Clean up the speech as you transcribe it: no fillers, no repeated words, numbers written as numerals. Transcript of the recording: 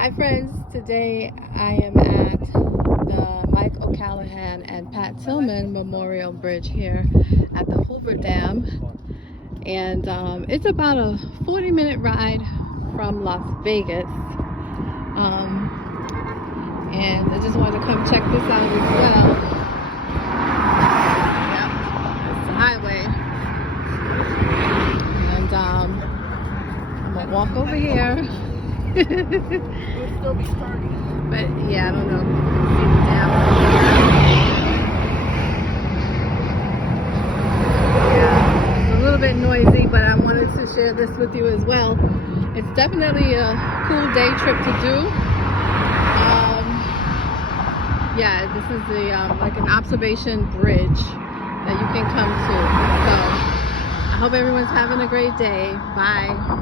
Hi friends, today I am at the Mike O'Callahan and Pat Tillman Memorial Bridge here at the Hoover Dam, and it's about a 40-minute ride from Las Vegas, and I just wanted to come check this out as well. Yep, that's the highway, and I'm gonna walk over here. It'll still be starting. But yeah, I don't know if you can see the dam over here. Yeah, it's a little bit noisy, but I wanted to share this with you as well. It's definitely a cool day trip to do. Yeah, this is the like an observation bridge that you can come to. So I hope everyone's having a great day. Bye.